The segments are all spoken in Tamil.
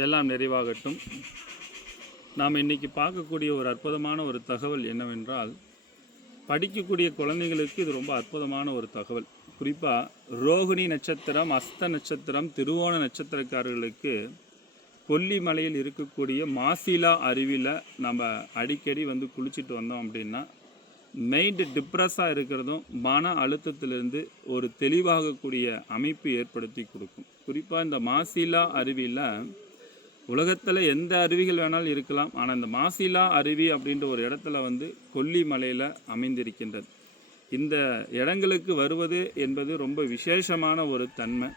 எல்லாம் நிறைவாகட்டும். நாம் இன்றைக்கி பார்க்கக்கூடிய ஒரு அற்புதமான ஒரு தகவல் என்னவென்றால், படிக்கக்கூடிய குழந்தைங்களுக்கு இது ரொம்ப அற்புதமான ஒரு தகவல். குறிப்பாக ரோகிணி நட்சத்திரம், அஸ்த நட்சத்திரம், திருவோண நட்சத்திரக்காரர்களுக்கு கொல்லிமலையில் இருக்கக்கூடிய மாசிலா அருவியில் நம்ம அடிக்கடி வந்து குளிச்சுட்டு வந்தோம் அப்படின்னா, மைண்டு டிப்ரெஸ்ஸாக இருக்கிறதும் மன அழுத்தத்திலிருந்து ஒரு தெளிவாகக்கூடிய அமைப்பு ஏற்படுத்தி கொடுக்கும். குறிப்பாக இந்த மாசிலா அருவியில் உலகத்தில் எந்த அருவிகள் வேணாலும் இருக்கலாம், ஆனால் இந்த மாசிலா அருவி அப்படின்ற ஒரு இடத்துல வந்து கொல்லிமலையில் அமைந்திருக்கின்றது. இந்த இடங்களுக்கு வருவது என்பது ரொம்ப விசேஷமான ஒரு தன்மை.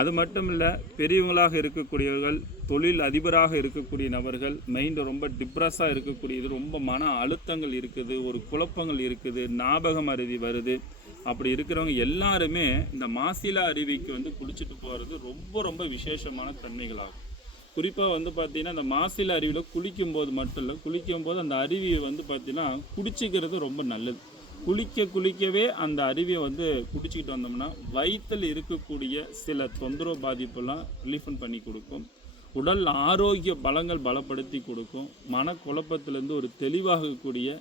அது மட்டும் இல்லை, பெரியவங்களாக இருக்கக்கூடியவர்கள், தொழில் அதிபராக இருக்கக்கூடிய நபர்கள், மைண்டு ரொம்ப டிப்ரெஸ்ஸாக இருக்கக்கூடியது, ரொம்ப மன அழுத்தங்கள் இருக்குது, ஒரு குழப்பங்கள் இருக்குது, ஞாபகம் அருவி வருது, அப்படி இருக்கிறவங்க எல்லாருமே இந்த மாசிலா அருவிக்கு வந்து குளிச்சுட்டு போகிறது ரொம்ப ரொம்ப விசேஷமான தன்மைகளாகும். குறிப்பாக வந்து பார்த்திங்கன்னா இந்த மாசிலா அருவியில் குளிக்கும்போது மட்டும் இல்லை, குளிக்கும்போது அந்த அருவியை வந்து பார்த்திங்கன்னா குடிச்சிக்கிறது ரொம்ப நல்லது. குளிக்கவே அந்த அருவியை வந்து குடிச்சிக்கிட்டு வந்தோம்னா வயிற்றில் இருக்கக்கூடிய சில தொந்தரவு பாதிப்பெல்லாம் ரிலீஃபன் பண்ணி கொடுக்கும். உடல் ஆரோக்கிய பலங்கள் பலப்படுத்தி கொடுக்கும். மனக்குழப்பத்திலேருந்து ஒரு தெளிவாகக்கூடிய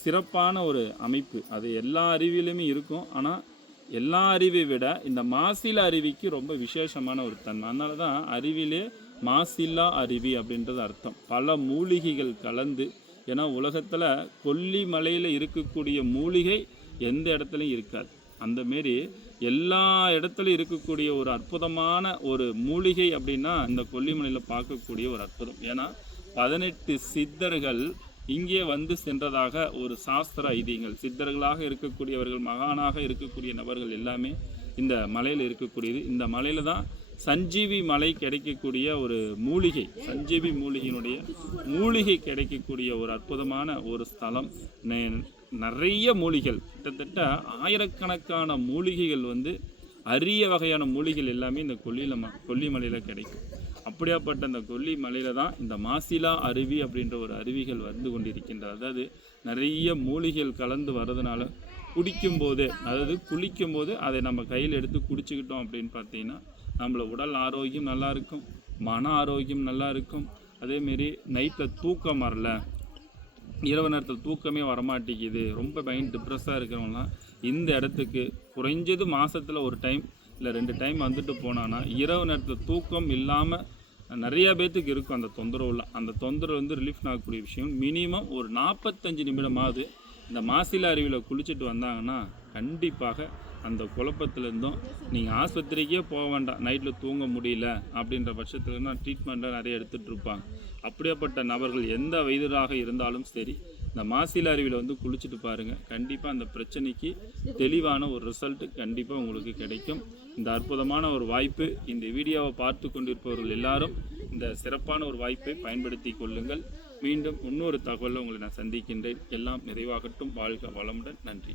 சிறப்பான ஒரு அமைப்பு அது எல்லா அருவியிலுமே இருக்கும். ஆனால் எல்லா அருவியை விட இந்த மாசிலா அருவிக்கு ரொம்ப விசேஷமான ஒரு தன்மை. அதனால தான் அருவியிலே மாசிலா அருவி அப்படின்றது அர்த்தம். பல மூலிகைகள் கலந்து, ஏன்னா உலகத்தில் கொல்லிமலையில் இருக்கக்கூடிய மூலிகை எந்த இடத்துலையும் இருக்காது. அந்தமாரி எல்லா இடத்துலையும் இருக்கக்கூடிய ஒரு அற்புதமான ஒரு மூலிகை அப்படின்னா இந்த கொல்லிமலையில் பார்க்கக்கூடிய ஒரு அற்புதம். ஏன்னா 18 சித்தர்கள் இங்கே வந்து சென்றதாக ஒரு சாஸ்திர ஐதீகங்கள். சித்தர்களாக இருக்கக்கூடியவர்கள், மகானாக இருக்கக்கூடிய நபர்கள் எல்லாமே இந்த மலையில் இருக்கக்கூடியது. இந்த மலையில் தான் சஞ்சீவி மலை கிடைக்கக்கூடிய ஒரு மூலிகை, சஞ்சீவி மூலிகை கிடைக்கக்கூடிய ஒரு அற்புதமான ஒரு ஸ்தலம். நிறைய மூலிகைகள், கிட்டத்தட்ட ஆயிரக்கணக்கான மூலிகைகள் வந்து அரிய வகையான மூலிகைகள் எல்லாமே இந்த கொல்லிமலையில் கிடைக்கும். அப்படியாப்பட்ட அந்த கொல்லிமலையில் தான் இந்த மாசிலா அருவி அப்படின்ற ஒரு அருவிகள் வந்து கொண்டிருக்கின்றது. அதாவது நிறைய மூலிகைகள் கலந்து வர்றதுனால குளிக்கும்போது அதை நம்ம கையில் எடுத்து குடிச்சிக்கிட்டோம் அப்படின்னு பார்த்தீங்கன்னா நம்மள உடல் ஆரோக்கியம் நல்லா இருக்கும், மன ஆரோக்கியம் நல்லா இருக்கும். அதேமாரி நைட்டில் தூக்கம் வரல, இரவு நேரத்தில் தூக்கமே வரமாட்டேங்குது, ரொம்ப மைண்ட் டிப்ரெஸ்ஸாக இருக்கிறவங்களாம் இந்த இடத்துக்கு குறைஞ்சது மாதத்தில் ஒரு டைம் இல்லை 2 டைம் வந்துட்டு போனான்னா இரவு நேரத்தில் தூக்கம் இல்லாமல் நிறையா பேர்த்துக்கு இருக்கும் அந்த தொந்தரவுலாம். அந்த தொந்தரவு வந்து ரிலீஃப் ஆகக்கூடிய விஷயம். மினிமம் ஒரு 45 நிமிடமாவது இந்த மாசிலா அருவியில் குளிச்சுட்டு வந்தாங்கன்னா கண்டிப்பாக அந்த குழப்பத்திலேருந்தும் நீங்கள் ஆஸ்பத்திரிக்கே போக வேண்டாம். நைட்டில் தூங்க முடியல அப்படின்ற பட்சத்துலனா ட்ரீட்மெண்ட்டாக நிறைய எடுத்துகிட்டு இருப்பாங்க. அப்படியேப்பட்ட நபர்கள் எந்த வயதாக இருந்தாலும் சரி, இந்த மாசிலா அருவியில் வந்து குளிச்சுட்டு பாருங்கள். கண்டிப்பாக அந்த பிரச்சனைக்கு தெளிவான ஒரு ரிசல்ட்டு கண்டிப்பாக உங்களுக்கு கிடைக்கும். இந்த அற்புதமான ஒரு வாய்ப்பு, இந்த வீடியோவை பார்த்து கொண்டிருப்பவர்கள் எல்லாரும் இந்த சிறப்பான ஒரு வாய்ப்பை பயன்படுத்தி கொள்ளுங்கள். மீண்டும் இன்னொரு தகவலில் உங்களை நான் சந்திக்கின்றேன். எல்லாம் நிறைவாகட்டும். வாழ்க வளமுடன். நன்றி.